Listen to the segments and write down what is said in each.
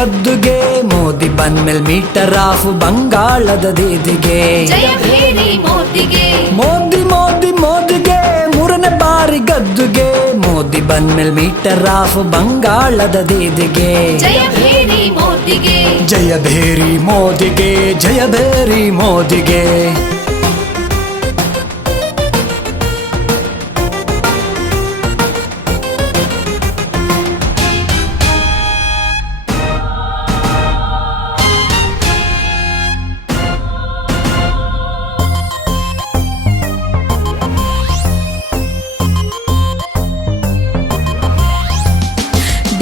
ಗದ್ದುಗೆ, Modi ಬಂದ್ಮೇಲ್ metre of ಬಂಗಾಳದ ದೀದಿಗೆ. ಜಯ ಭೇರಿ ಮೋದಿಗೆ, ಮೋದಿ ಮೋದಿ ಮೋದಿಗೆ ಮೂರನೇ ಬಾರಿ ಗದ್ದುಗೆ, ಮೋದಿ ಬಂದ್ಮೇಲ್ ಮೀಟರ್ ಆಫ್ ಬಂಗಾಳದ ದೀದಿಗೆ. ಜಯ ಭೇರಿ ಮೋದಿಗೆ, ಜಯ ಭೇರಿ ಮೋದಿಗೆ, ಜಯ ಭೇರಿ ಮೋದಿಗೆ.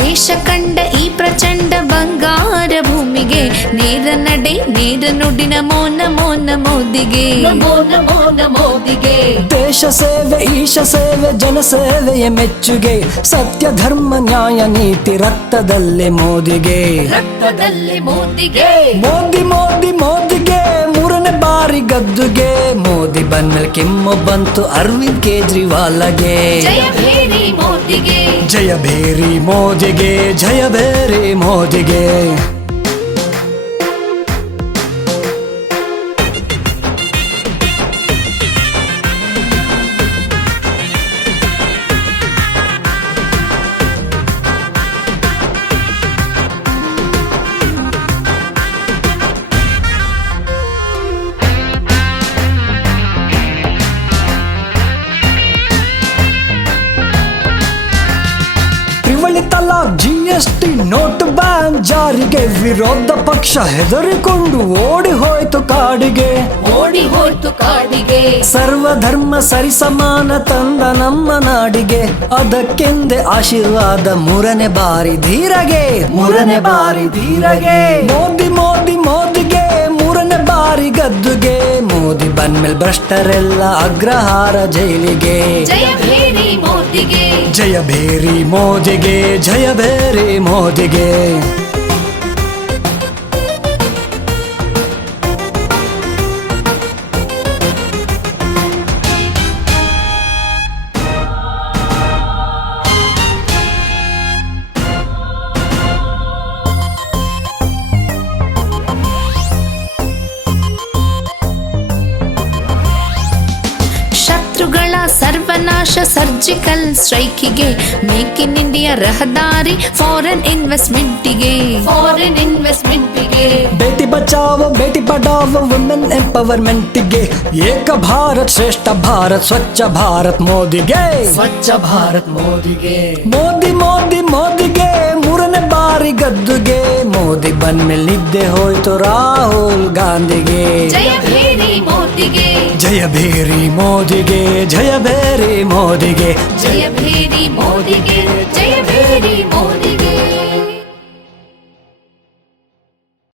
ದೇಶ ಕಂಡ ಈ ಪ್ರಚಂಡ ಬಂಗಾರ ಭೂಮಿಗೆ, ನೇರ ನಡೆ ನೇರ ನುಡಿನ ಮೋನ ಮೋನ ಮೋದಿಗೆ. ಮೋನ ಮೋನ ಮೋದಿಗೆ, ದೇಶ ಸೇವೆ ಈಶ ಸೇವೆ ಜನಸೇವೆಯ ಮೆಚ್ಚುಗೆ, ಸತ್ಯ ಧರ್ಮ ನ್ಯಾಯ ನೀತಿ ರಕ್ತದಲ್ಲಿ ಮೋದಿಗೆ. ರಕ್ತದಲ್ಲಿ ಮೋದಿಗೆ, ಮೋದಿ ಮೋದಿ ಮೋದಿಗೆ ಮೂರನೇ ಬಾರಿ ಗದ್ದುಗೆ, ಮೋದಿ ಬಂದ್ಮೇಲೆ ಕೆಮ್ಮು ಬಂತು ಅರವಿಂದ್ ಕೇಜ್ರಿವಾಲ್ಗೆ. ಜಯ ಭೇರಿ ಮೋದಿಗೆ, ಜಯ ಭೇರಿ ಮೋದಿಗೆ, ಜಯ ಭೇರಿ ಮೋದಿಗೆ. ತಲಾಕ್ GST ನೋಟ್ ಬ್ಯಾನ್ ಜಾರಿಗೆ, ವಿರೋಧ ಪಕ್ಷ ಹೆದರಿಕೊಂಡು ಓಡಿ ಹೋಯ್ತು ಕಾಡಿಗೆ. ಓಡಿ ಹೋಯ್ತು ಕಾಡಿಗೆ, ಸರ್ವಧರ್ಮ ಸರಿಸಮಾನ ತಂದ ನಮ್ಮ ನಾಡಿಗೆ, ಅದಕ್ಕೆಂದೇ ಆಶೀರ್ವಾದ ಮೂರನೇ ಬಾರಿ ಧೀರಗೆ. ಮೂರನೇ ಬಾರಿ ಧೀರಗೆ, ಮೋದಿ ಮೋದಿ ಮೋದಿಗೆ ಮೂರನೇ ಬಾರಿ ಗದ್ದುಗೆ, ಮೋದಿ ಬಂದ್ಮೇಲೆ ಭ್ರಷ್ಟರೆಲ್ಲ ಅಗ್ರಹಾರ ಜೈಲಿಗೆ. ಜಯ ಭೇರಿ ಮೋದಿಗೆ, ಜಯ ಭೇರಿ ಮೋದಿಗೆ, ಜಯ ಭೇರಿ ಮೋದಿಗೆ. ಶತ್ರುಗಳ ಸರ್ವನಾಶ ಸರ್ಜಿಕಲ್ ಸ್ಟ್ರೈಕಿಗೆ, ಮೇಕ್ ಇನ್ ಇಂಡಿಯಾ ರಹದಾರಿ ಫಾರಿನ್ ಇನ್ವೆಸ್ಟ್ಮೆಂಟಿಗೆ. ಫಾರಿನ್ ಇನ್ವೆಸ್ಟ್ಮೆಂಟಿಗೆ, ಬೇಟಿ ಬಚಾವೋ ಬೇಟಿ ಪಢಾವೋ ವುಮೆನ್ ಎಂಪವರ್ಮೆಂಟಿಗೆ, ಏಕ ಭಾರತ್ ಶ್ರೇಷ್ಠ ಭಾರತ್ ಸ್ವಚ್ಛ ಭಾರತ್ ಮೋದಿಗೆ. ಸ್ವಚ್ಛ ಭಾರತ್ ಮೋದಿಗೆ, ಮೋದಿ ಮೋದಿ ಮೋದಿಗೆ ಮೂರನೇ ಬಾರಿ ಗದ್ದುಗೆ, ಮೋದಿ ಬಂದ್ಮೇಲೆ ನಿದ್ದೆ ಹೋಯ್ತು ರಾಹುಲ್ ಗಾಂಧಿಗೆ. ಜಯ ಭೇರಿ ಮೋದಿಗೆ, ಜಯ ಭೇರಿ ಮೋದಿಗೆ, ಜಯ ಭೇರಿ ಮೋದಿಗೆ. ಜಯ ಭೇರಿ ಮೋದಿಗೆ, ಜಯ ಭೇರಿ ಮೋದಿ.